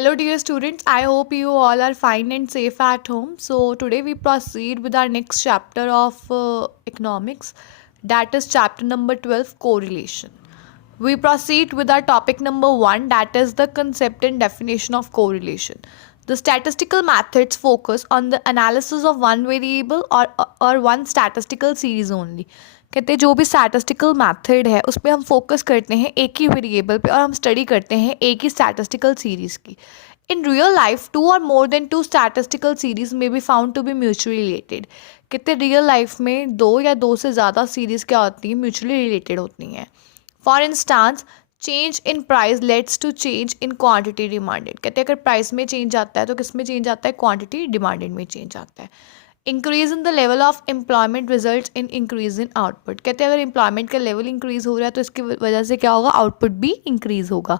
Hello, dear students. I hope you all are fine and safe at home. So, today we proceed with our next chapter of economics, that is chapter number 12, correlation. We proceed with our topic number 1, that is the concept and definition of correlation. The statistical methods focus on the analysis of one variable or one statistical series only. कहते हैं जो भी statistical method है उस पर हम focus करते हैं एक ही वेरिएबल पे और हम स्टडी करते हैं एक ही स्टैटिस्टिकल सीरीज़ की. इन रियल लाइफ 2 और मोर देन 2 स्टैटिस्टिकल सीरीज में be found to be mutually related. कहते रियल लाइफ में 2 या 2 से ज़्यादा सीरीज़ क्या होती हैं, म्यूचुअली रिलेटेड होती हैं. For instance change in price leads to change in quantity demanded. कहते हैं अगर प्राइस में चेंज आता है तो किस में चेंज आता है, क्वांटिटी डिमांडेड में चेंज आता है. Increase in the level of employment result in increase in output. कहते हैं अगर एम्प्लॉयमेंट का लेवल इंक्रीज हो रहा है तो इसकी वजह से क्या होगा, आउटपुट भी इंक्रीज होगा.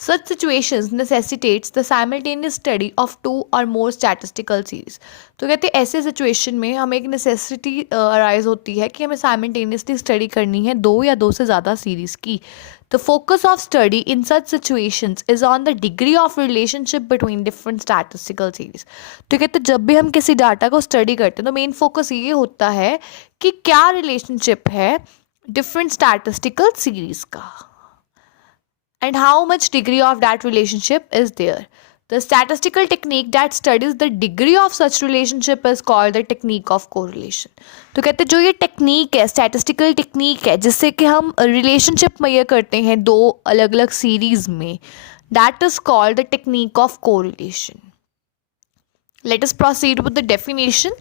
Such situations necessitates the simultaneous study of 2 or more statistical series. तो कहते हैं ऐसे सिचुएशन में हमें एक नेसेसिटी अराइज होती है कि हमें साइमल्टेनियसली स्टडी करनी है 2 या 2 से ज़्यादा सीरीज़ की. The focus of study in such situations is on the degree of relationship between different statistical series. तो कहते हैं जब भी हम किसी डाटा को स्टडी करते हैं तो मेन फोकस ये होता है कि क्या रिलेशनशिप है डिफरेंट स्टैटिस्टिकल सीरीज़ का and how much degree of that relationship is there. The statistical technique that studies the degree of such relationship is called the technique of correlation. तो कहते हैं जो ये टेक्निक है, स्टैटिस्टिकल टेक्निक है जिससे कि हम रिलेशनशिप मेजर करते हैं 2 अलग अलग सीरीज में, that is called the technique of correlation. Let us proceed with the definition.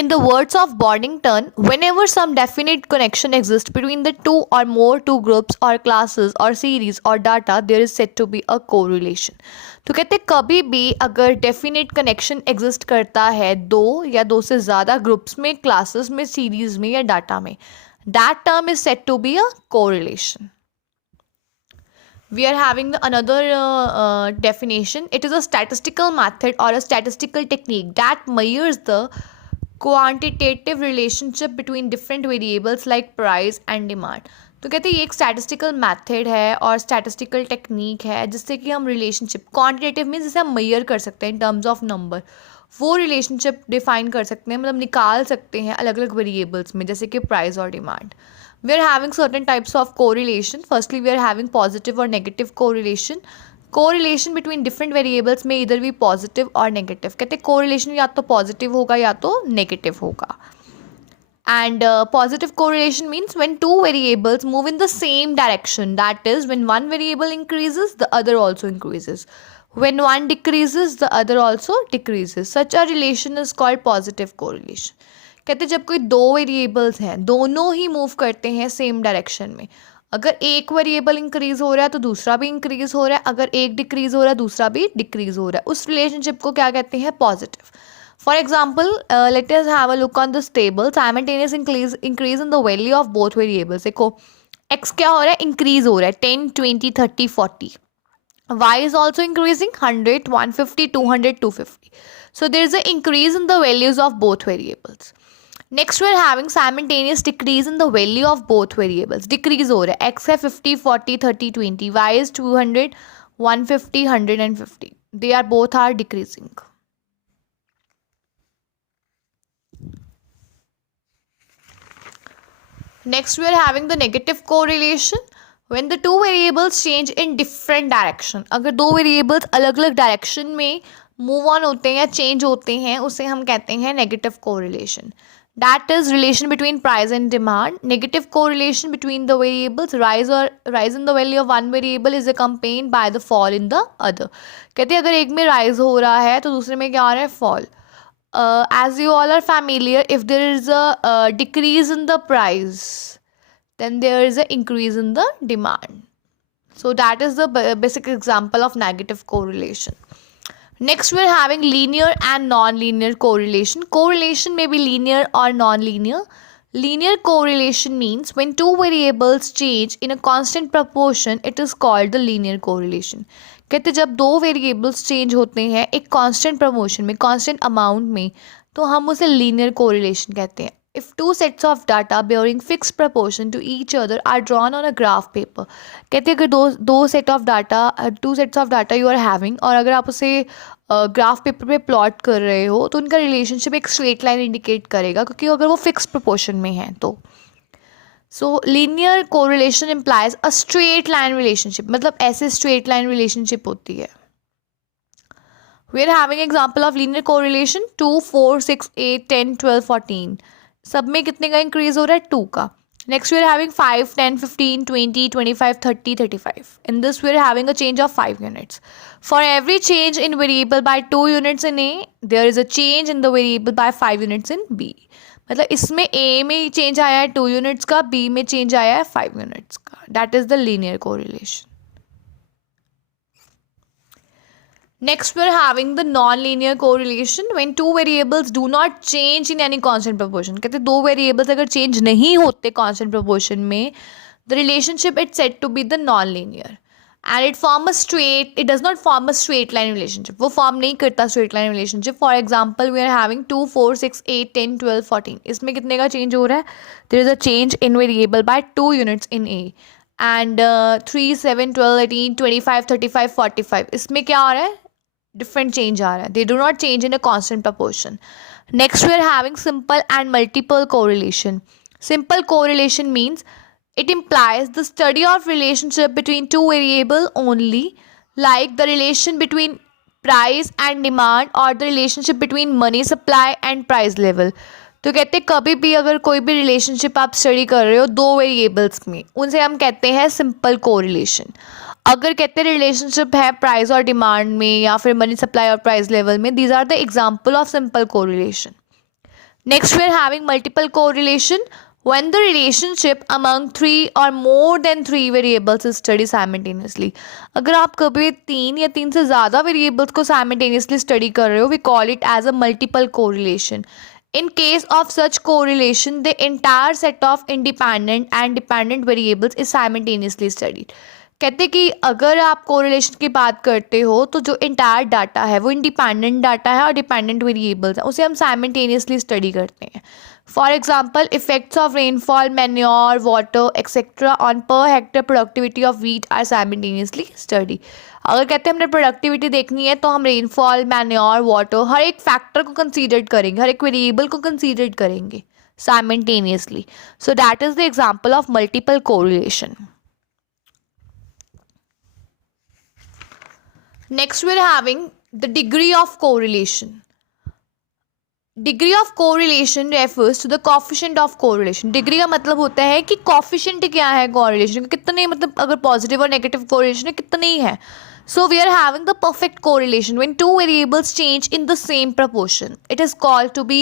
In the words of Boddington, whenever some definite connection exists between the two groups or classes or series or data, there is said to be a correlation. तो कहते हैं कभी भी अगर definite connection exist करता है 2 या 2 से ज़्यादा ग्रुप्स में, क्लासेस में, सीरीज में या डाटा में, that term is said to be a correlation. We are having another definition. It is a statistical method or a statistical technique that measures the quantitative relationship between different variables like price and demand. तो कहते हैं ये एक statistical method है और statistical technique है जिससे कि हम रिलेशनशिप, क्वांटिटेटिव मीन्स जिसे हम मेजर कर सकते हैं इन टर्म्स ऑफ नंबर, वो रिलेशनशिप डिफाइन कर सकते हैं, मतलब निकाल सकते हैं अलग अलग वेरिएबल्स में जैसे कि प्राइस और demand. We are having certain types of correlation. Firstly, we are having positive or negative correlation. Correlation between different variables may either be positive or negative. कहते हैं correlation या तो positive होगा या तो negative होगा. And positive correlation means when 2 variables move in the same direction. That is, when one variable increases, the other also increases. When one decreases, the other also decreases. Such a relation is called positive correlation. कहते हैं जब कोई 2 variables हैं, दोनों ही move करते हैं same direction में. अगर एक वेरिएबल इंक्रीज हो रहा है तो दूसरा भी इंक्रीज हो रहा है, अगर एक डिक्रीज हो रहा है दूसरा भी डिक्रीज हो रहा है, उस रिलेशनशिप को क्या कहते हैं, positive. For example let us have a look on this table. Simultaneous increase in the value of both variables. देखो एक्स क्या हो रहा है, इंक्रीज हो रहा है 10, 20, 30, 40. Y is also increasing 100, 150, 200, 250. So there is an increase in the values of both variables. Next we are having simultaneous decrease in the value of both variables. Decrease हो रहा है, x है 50, 40, 30, 20. Y is 200, 150, 150. They are both are decreasing. Next we are having the negative correlation. When the 2 variables change in different direction. अगर 2 variables अलग अलग direction में move on होते हैं या change होते हैं उसे हम कहते हैं negative correlation. That is relation between price and demand. Negative correlation between the variables, rise in the value of one variable is accompanied by the fall in the other. कहते हैं अगर एक में rise हो रहा है तो दूसरे में क्या हो रहा है, fall. As you all are familiar, if there is a decrease in the price, then there is an increase in the demand. So that is the basic example of negative correlation. Next we are having linear and non-linear correlation. Correlation may be linear or non-linear. Linear correlation means when 2 variables change in a constant proportion, it is called the linear correlation. कहते हैं जब 2 variables change होते हैं एक constant proportion में, constant amount में, तो हम उसे linear correlation कहते हैं. if two sets of data bearing fixed proportion to each other are drawn on a graph paper. कहते हैं अगर दो set of data, two sets of data you are having, और अगर आप उसे ग्राफ पेपर पे प्लॉट कर रहे हो तो उनका रिलेशनशिप एक स्ट्रेट लाइन इंडिकेट करेगा, क्योंकि अगर वो फिक्स प्रोपोर्शन में है तो. So linear correlation implies a straight line relationship, मतलब ऐसे स्ट्रेट लाइन रिलेशनशिप होती है. We are having example of linear correlation 2, 4, 6, 8, 10, 12, 14. सब में कितने का इंक्रीज हो रहा है? 2 का. Next we are having 5, 10, 15, 20, 25, 30, 35. In this we are having a change of 5 units. For every change in variable by 2 units in A, there is a change in the variable by 5 units in B. मतलब इसमें A में change आया है 2 units का, B में change आया है 5 units का. That is the linear correlation. Next, we are having the non-linear correlation when two variables do not change in any constant proportion. कहते हैं दो variables अगर change नहीं होते constant proportion में, the relationship is said to be the non-linear, and it does not form a straight line relationship. वो form नहीं करता straight line relationship. For example, we are having 2, 4, 6, 8, 10, 12, 14. इसमें कितने का change हो रहा है? There is a change in variable by 2 units in A. And 3, 7, 12, 18, 25, 35, 45. इसमें क्या आ रहा है? Different change आ रहा है. They do not change in a constant proportion. Next we are having simple and multiple correlation. Simple correlation means it implies the study of relationship between two variable only, like the relation between price and demand or the relationship between money supply and price level. तो कहते हैं कभी भी अगर कोई भी relationship आप study कर रहे हो दो वेरिएबल्स में, उनसे हम कहते हैं सिंपल कोरिलेशन. अगर कहते हैं रिलेशनशिप है प्राइस और डिमांड में या फिर मनी सप्लाई और प्राइस लेवल में, these are the example of simple correlation. Next we are having multiple correlation when the relationship among 3 or more than 3 variables is studied simultaneously. अगर आप कभी 3 या 3 से ज़्यादा वेरिएबल्स को simultaneously स्टडी कर रहे हो, we call it as a multiple correlation. In case of such correlation, the entire set of independent and dependent variables is simultaneously studied. कहते हैं कि अगर आप कोरिलेशन की बात करते हो तो जो इंटायर डाटा है वो इंडिपेंडेंट डाटा है और डिपेंडेंट वेरिएबल्स हैं, उसे हम साइमल्टेनियसली स्टडी करते हैं. For example, effects of rainfall, manure, water etcetera on per hectare productivity of wheat are simultaneously study. अगर कहते हैं हमने प्रोडक्टिविटी देखनी है तो हम रेनफॉल, मैन्योर, वाटर हर एक फैक्टर को कंसीडर करेंगे, हर एक वेरिएबल को कंसीडर करेंगे simultaneously. So that is the example of multiple correlation. Next we are having the degree of correlation. Degree of correlation refers to the coefficient of correlation. Degree का मतलब होता है कि coefficient क्या है correlation, कितने, मतलब अगर positive और negative correlation है कितने ही है. So we are having the perfect correlation when two variables change in the same proportion. It is called to be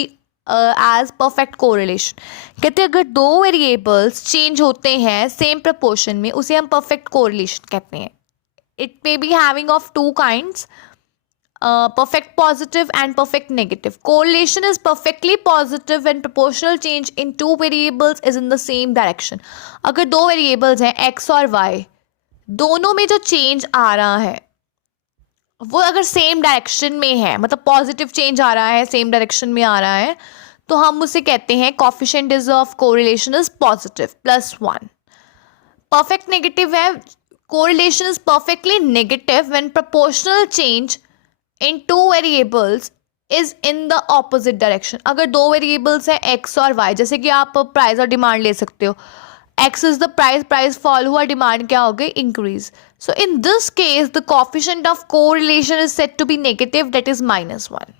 as perfect correlation. कहते हैं अगर दो variables change होते हैं same proportion में, उसे हम perfect correlation कहते हैं. It may be having of two kinds, perfect positive and perfect negative. Correlation is perfectly positive when proportional change in two variables is in the same direction. अगर दो variables हैं x और y, दोनों में जो change आ रहा है वो अगर same direction में है, मतलब positive change आ रहा है, same direction में आ रहा है, तो हम उसे कहते हैं coefficient is of correlation is positive +1. Perfect negative है, correlation is perfectly negative when proportional change in two variables is in the opposite direction. अगर दो variables हैं x और y, जैसे कि आप प्राइस और डिमांड ले सकते हो, x is the price, price fall हुआ, डिमांड क्या हो गई? Increase. So in this case the coefficient of correlation is said to be negative, that is -1.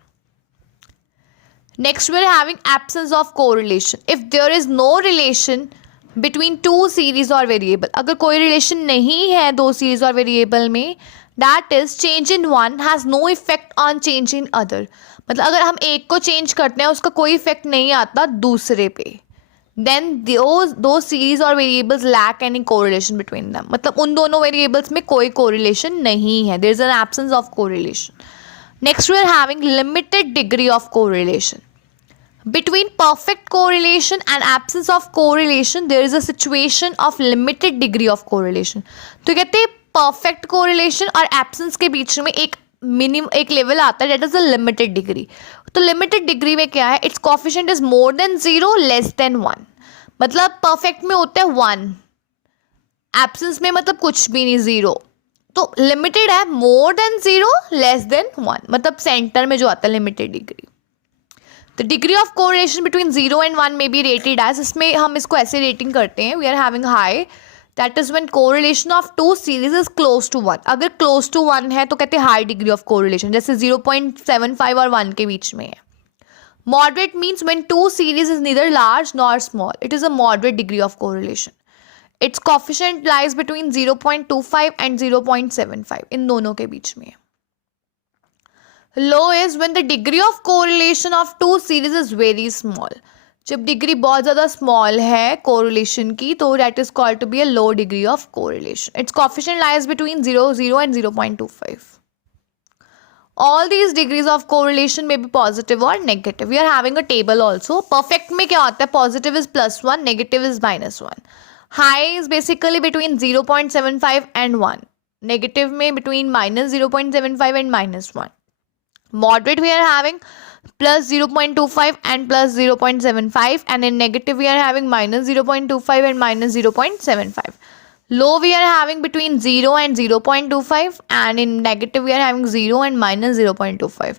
Next we are having absence of correlation. If there is no relation between two series or variable, अगर कोई relation नहीं है दो series और variable में, that is change in one has no effect on change in other. मतलब अगर हम एक को चेंज करते हैं उसका कोई इफेक्ट नहीं आता दूसरे पे, देन दो सीरीज और variables lack any correlation between them. मतलब उन दोनों वेरिएबल्स में कोई कोरिलेशन नहीं है, there is an absence of correlation. Next we are having limited degree of correlation. Between perfect correlation and absence of correlation, there is a situation of limited degree of correlation. तो कहते हैं perfect correlation और absence के बीच में एक minimum एक level आता है, that is the limited degree. तो लिमिटेड डिग्री में क्या है, it's coefficient is more than 0 less than 1. मतलब परफेक्ट में होता है 1, एब्सेंस में मतलब कुछ भी नहीं 0. तो लिमिटेड है मोर देन 0 लेस देन 1, मतलब सेंटर में जो आता है limited degree. The degree of correlation between 0 and 1 में बी रेटेड एज, इसमें हम इसको ऐसे रेटिंग करते हैं, we are having high, that is when correlation of two series is close to 1. अगर क्लोज टू 1 है तो कहते हैं हाई डिग्री ऑफ कोरिलेशन, जैसे 0.75 और 1 के बीच में है. Moderate means when two series is neither large nor small, it is a moderate degree of correlation. Its coefficient lies between 0.25 and 0.75, इन दोनों के बीच में. Low is when the degree of correlation of two series is very small. जब degree बहुत ज़्यादा small है correlation की, तो that is called to be a low degree of correlation. Its coefficient lies between 0 and 0.25. All these degrees of correlation may be positive or negative. We are having a table also. Perfect में क्या होता है, positive is +1, negative is -1. High is basically between 0.75 and 1. Negative में between -0.75 and -1. Moderate we are having +0.25 and +0.75, and in negative we are having -0.25 and -0.75. Low we are having between 0 and 0.25, and in negative we are having 0 and -0.25.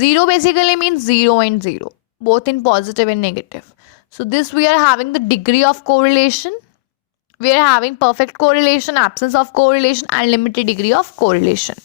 0 basically means 0 and 0, both in positive and negative. So this we are having the degree of correlation. We are having perfect correlation, absence of correlation, and limited degree of correlation.